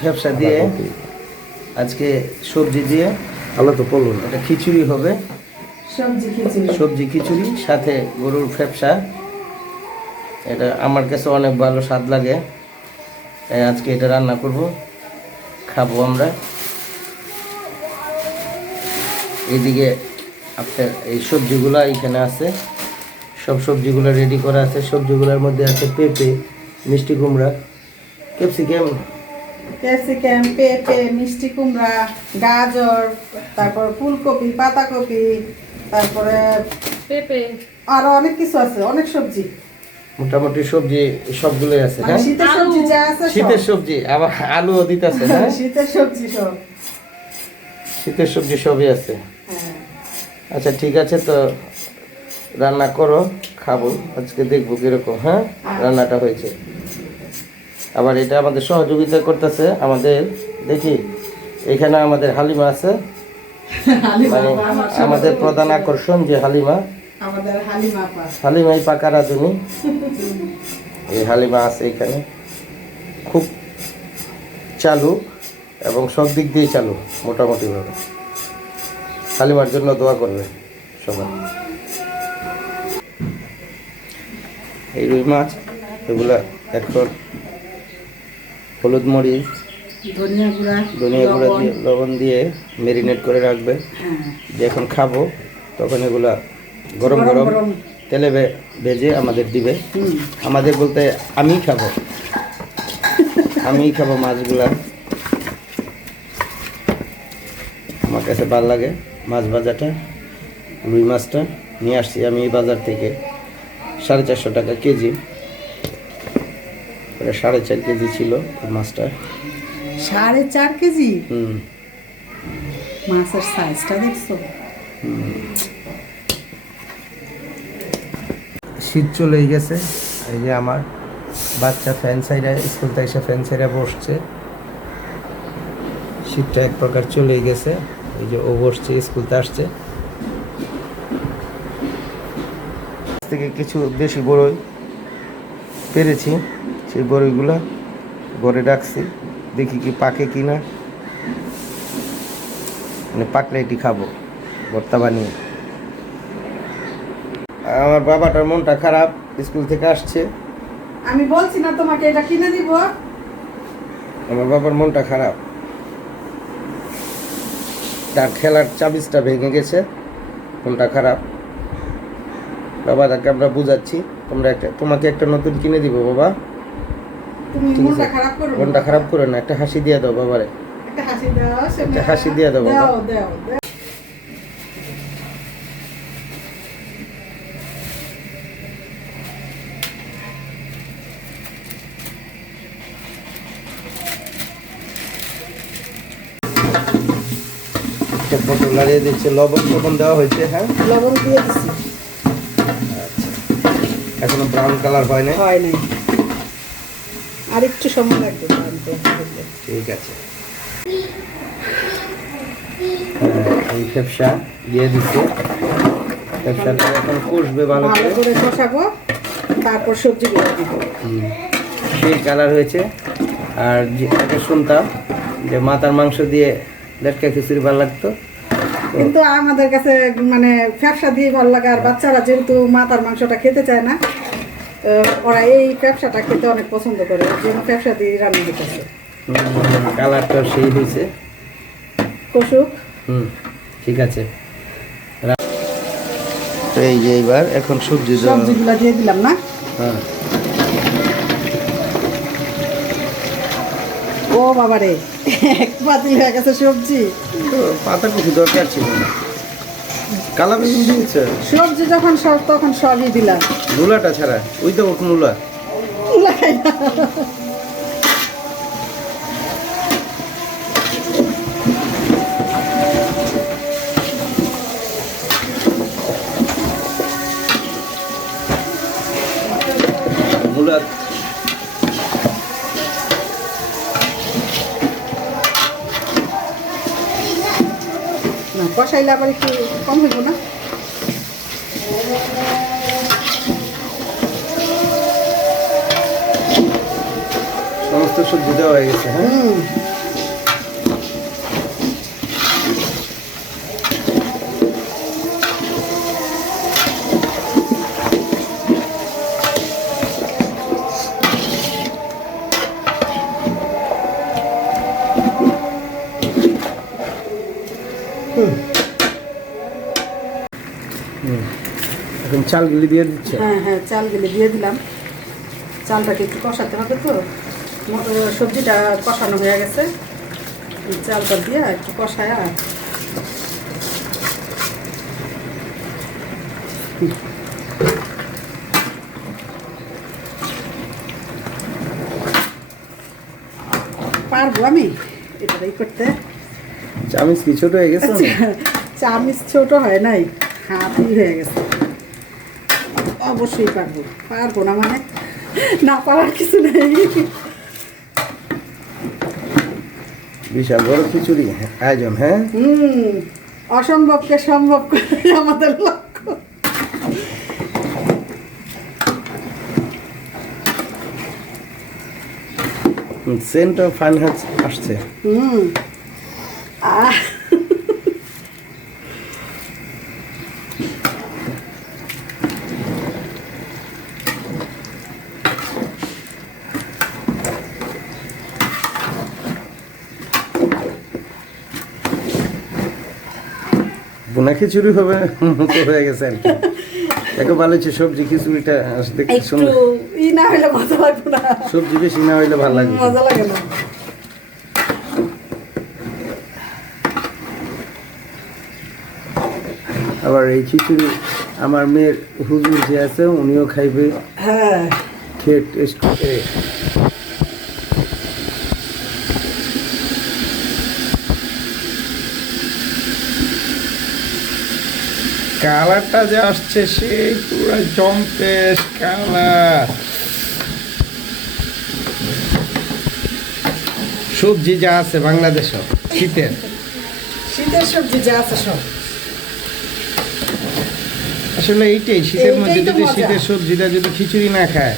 ফ্যাপসা দিয়ে আজকে সবজি দিয়ে আলো তো পড়লো না। এটা খিচুড়ি হবে, সবজি খিচুড়ি সাথে গরুর ফ্যাপসা। এটা আমার কাছে অনেক ভালো স্বাদ লাগে, তাই আজকে এটা রান্না করব, খাবো আমরা। এইদিকে আপনার এই সবজিগুলা এখানে আছে, সব সবজিগুলো রেডি করা আছে। সবজিগুলোর মধ্যে আছে পেঁপে, মিষ্টি কুমড়া, ক্যাপসিকাম, পেঁপে, মিষ্টি কুমড়া, গাজর, তারপর ফুলকপি, পাতাকপি, তারপরে পেঁপে, আরো অনেক কিছু আছে, অনেক সবজি। মোটামুটি সবজি সবগুলোই আছে। হ্যাঁ, শীতের সবজি যা আছে, শীতের সবজি, আবার আলুও দিতেছে। হ্যাঁ, শীতের সবজি সব, শীতের সবজি সবই আছে। হ্যাঁ। আচ্ছা ঠিক আছে, তো রান্না করো, খাবো আজকে, দেখবো কিরকম হ্যাঁ রান্নাটা হয়েছে। আবার এটা আমাদের সহযোগিতা করতেছে আমাদের, দেখি এখানে আমাদের হালিমা আছে, মানে আমাদের প্রধান আকর্ষণ যে হালিমা, হালিমাই পাকা রাঁধুনি। এই হালিমা আছে এখানে, খুব চালু এবং সব দিক দিয়ে চালু মোটামুটিভাবে। হালিমার জন্য দোয়া করবে সবাই। এই রুই মাছ এগুলা এখন হলুদ মরিচ ধনিয়া গুঁড়া দিয়ে লবণ দিয়ে ম্যারিনেট করে রাখবে, যে এখন খাবো তখন এগুলা গরম গরম তেলে ভেজে আমাদের দিবে। আমাদের বলতে আমি খাবো মাছগুলা, আমার কাছে ভালো লাগে মাছ ভাজাটা। রুই মাছটা নিয়ে আসছি আমি এই বাজার থেকে, 450 টাকা কেজি, 4.5 কেজি ছিল মাছটা। 4.5 কেজি? মাছের সাইজটা দেখছো? শীত চলেই গেছে, এই যে আমার বাচ্চা ফ্যান সাইডে স্কুল থেকে এসে ফ্যান সাইডে বসছে। শীতটা এক প্রকার চলেই গেছে, এই যে ও বসছে, স্কুলতে আসছে। থেকে কিছু দেশি বড়ই পেরেছি, সেই বড়ইগুলা ঘরে রাখছি, দেখি কি পাকে কিনা, মানে পাকলে এটি খাবো ভর্তা বানিয়ে। আমার বাবাটার মনটা খারাপ, স্কুল থেকে আসছে। আমি বলছি না তোমাকে এটা কিনে দিব? আমার বাবার মনটা খারাপ, তার খেলার চাবিজটা ভেঙে গেছে, মনটা খারাপ। বাবা তাকে আমরা বুঝাচ্ছি, তোমাকে একটা নতুন কিনে দিব বাবা, মনটা খারাপ করো না, একটা হাসি দিয়ে দাও বাবারে, একটা হাসি দিয়ে দাও বাবা। পটল নাড়িয়ে দিচ্ছে, লবণ দেওয়া হয়েছে। হ্যাঁ, লবণ দিয়ে দিচ্ছি। আচ্ছা, এখনো ব্রাউন কালার হয় নাই? আর একটু সময় লাগবে। ঠিক আছে, এই ফ্যাপসা দিয়ে দিচ্ছে, ফ্যাপসাটা এখন কষবে ভালো করে কষাবো, তারপর সবজিগুলো দিব। সেই কালার হয়েছে। আর যেটা শুনতাম যে মাথার মাংস দিয়ে লেটকা খিচুড়ি ভালো লাগতো, কিন্তু আমাদের কাছে মানে ফ্যাপসা দিয়ে ভালো লাগে। আর বাচ্চারা যেহেতু মাথার মাংসটা খেতে চায় না, ওরা এই ফ্যাপসাটা খেতে অনেক পছন্দ করে, যেন ফ্যাপসা দিয়ে রান্না দিতেছে। কালারটা সেই হয়েছে, কষুক। ঠিক আছে। তো এই যে এবার এখন সবজিগুলো দিয়ে দিলাম না? হ্যাঁ। ও বাবা রে, এক পাতিল হয়ে গেছে সবজি। পাতাকপি দরকার ছিল না, কালা বেগুন দিয়েছে। সবজি যখন সব তখন সবই দিলাম, মূলাটা ছাড়া। ওই তো মূলা খাই না। মূলা কষাইলে আবার একটু কম হইব না? সমস্ত সবজি দেওয়া হয়ে গেছে। হ্যাঁ, এখন চালগুলি দিয়ে দিচ্ছে। হ্যাঁ হ্যাঁ, চালগুলি দিয়ে দিলাম। চালটাকে একটু কষাতে হবে তো, সবজিটা কষানো হয়ে গেছে, চালটা দিয়ে একটু কষায়। পারবো আমি এটাই করতে? চামিচ কি ছোট হয়ে গেছে? চামিচ ছোট হয় নাই, হাতই হয়ে গেছে। অবশ্যই পারবো। পারবো না মানে না পারার কিছু নেই। বিশাল বড় খিচুড়ি আয়োজন। হ্যাঁ, অসম্ভবকে সম্ভব করে আমাদের লক্ষ্য। সেন্টার ফাইন আসছে। আহ বোনা খিচুড়ি হবে তো হয়ে গেছে আর কি। দেখো ভালো হচ্ছে, সবজি খিচুড়িটা দেখতে একটু সুন্দর। ই না হলে মজা লাগবে না, সবজি বেশি না হইলে ভালো লাগবে। মজা লাগে না। আবার এই খিচুড়ি আমার মেয়ের হুজুর যে আছে উনিও খাইবে। হ্যাঁ, খেয়ে টেস্ট করে। কালারটা যে আসছে সেই পুরো জম্পেশ কালার। সবজি যা আছে বাংলাদেশ শীতের শীতের সবজি যা আছে সব। আসলে এইটাই শীতের মধ্যে এইটাই তো যদি মজা। শীতের সবজিটা যদি খিচুড়ি না খায়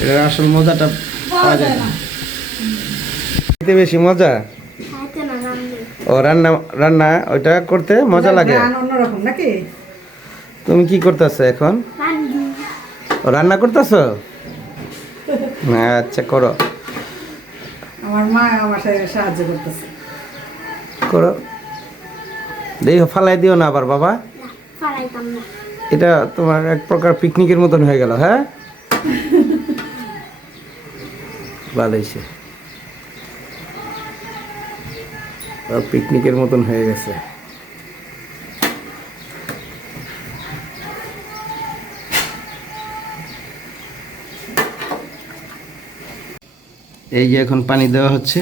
এটার আসল মজাটা পাওয়া যায় না। খেতে বেশি মজা। ও রান্না রান্না ওইটা করতে মজা লাগে। গান অন্যরকম নাকি? তুমি কি করতেছো এখন? ও রান্না করতেছো? আচ্ছা করো আমার মা আমার সাথে সাহায্য করতেছে। করো, দেখো ফালাই দিও না আবার বাবা। এটা তোমার এক প্রকার পিকনিকের মতন হয়ে গেল। হ্যাঁ, ভালো হয়েছে, পিকনিকের মতন হয়ে গেছে। এই যে এখন পানি দেওয়া হচ্ছে।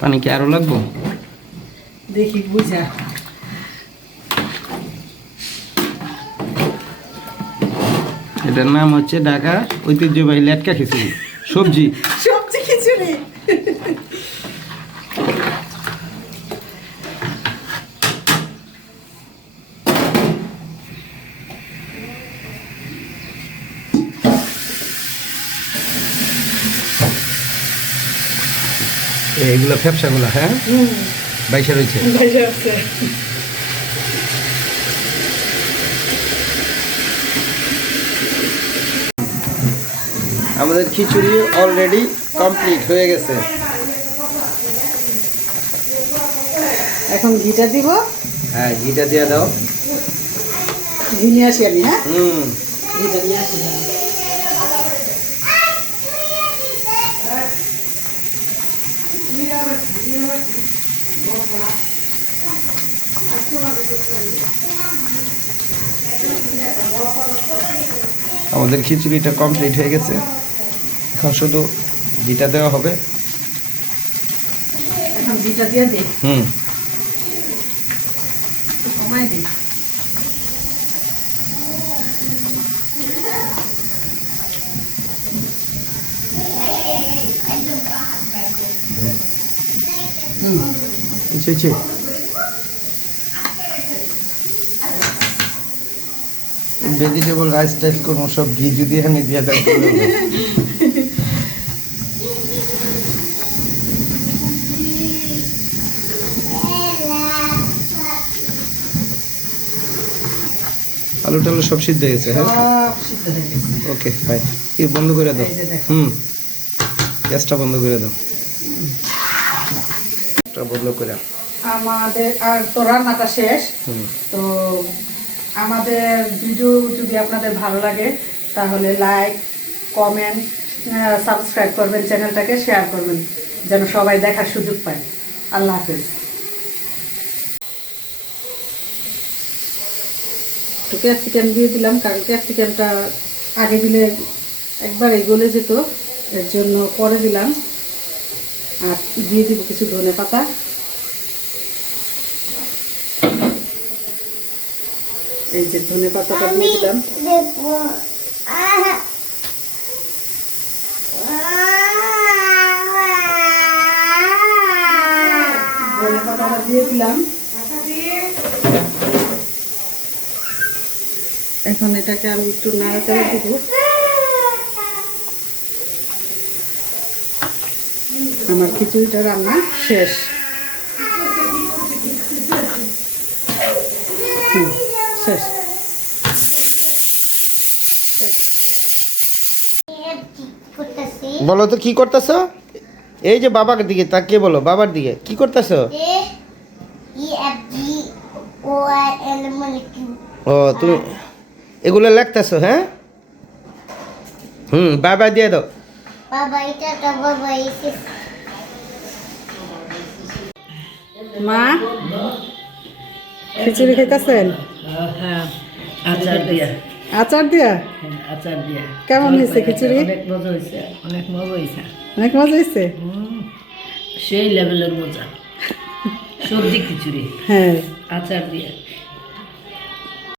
পানি কি আরো লাগবো? দেখি বুঝা। এটার নাম হচ্ছে ঢাকা ঐতিহ্যবাহী লেটকা খিচুড়ি। সবজি সবজি খিচুড়ি। এইগুলো ফ্যাপসাগুলো। হ্যাঁ, বাইশা রয়েছে। ভাইসা আছে। আমাদের খিচুড়ি অলরেডি কমপ্লিট হয়ে গেছে। এখন ঘিটা দিব। হ্যাঁ, ঘিটা দিয়ে দাও। ঘি নিয়ে আসি আমি। হ্যাঁ, হুম, ঘিটা নিয়ে আসি। আমাদের খিচুড়িটা কমপ্লিট হয়ে গেছে। এখন শুধু ঘিটা দেওয়া হবে। এখন ঘিটা দিয়ে দিই, হুম, কমাই দিই। এসেছে। ভেজিটেবল রাইস টাইস করবো সব ঘি যদি এখানে দিয়ে দাও। আলু টালু সব সিদ্ধ হয়ে গেছে, হ্যাঁ? সব সিদ্ধ হয়ে গেছে। Okay fine. কি বন্ধ করে দাও? এই যে দেখো। হুম, গ্যাসটা বন্ধ করে দাও। গ্যাসটা বন্ধ করে। আমাদের আর তো রান্নাটা শেষ। হুম। তো আমাদের ভিডিও যদি আপনাদের ভালো লাগে তাহলে লাইক, কমেন্ট, সাবস্ক্রাইব করবেন, চ্যানেলটাকে শেয়ার করবেন যেন সবাই দেখার সুযোগ পায়। আল্লাহ হাফেজ। একটু ক্যাপসিকাম দিয়ে দিলাম, কারণ ক্যাপসিকামটা আগে দিলে একবারে গলে যেত, এর জন্য পরে দিলাম। আর দিয়ে দিব কিছু ধনে পাতা। এই যে ধনে পাতাটা দিয়ে দিলাম। ধনে পাতাটা দিয়ে দিলাম। এখন এটাকে আমি একটু নাড়াচাড়া দিব। আমার খিচুড়িটা রান্না শেষ। শেষ। বলো তো কি করতেছো? এই যে বাবার দিকে তাকিয়ে বলো, বাবার দিকে কি করতেছো? ও তুমি এগুলো লিখতেছো, হ্যাঁ? হুম, বাবা দিয়ে দাও। মা খিচুড়ি খেতেছেন? হ্যাঁ, আচার দিয়া। আচার দিয়া? আচার দিয়া। কেমন হয়েছে খিচুড়ি? অনেক মজা হয়েছে, অনেক মজা হয়েছে। অনেক মজা হয়েছে? সেই লেভেলের মজা। সবজি খিচুড়ি হ্যাঁ। আচার দিয়ে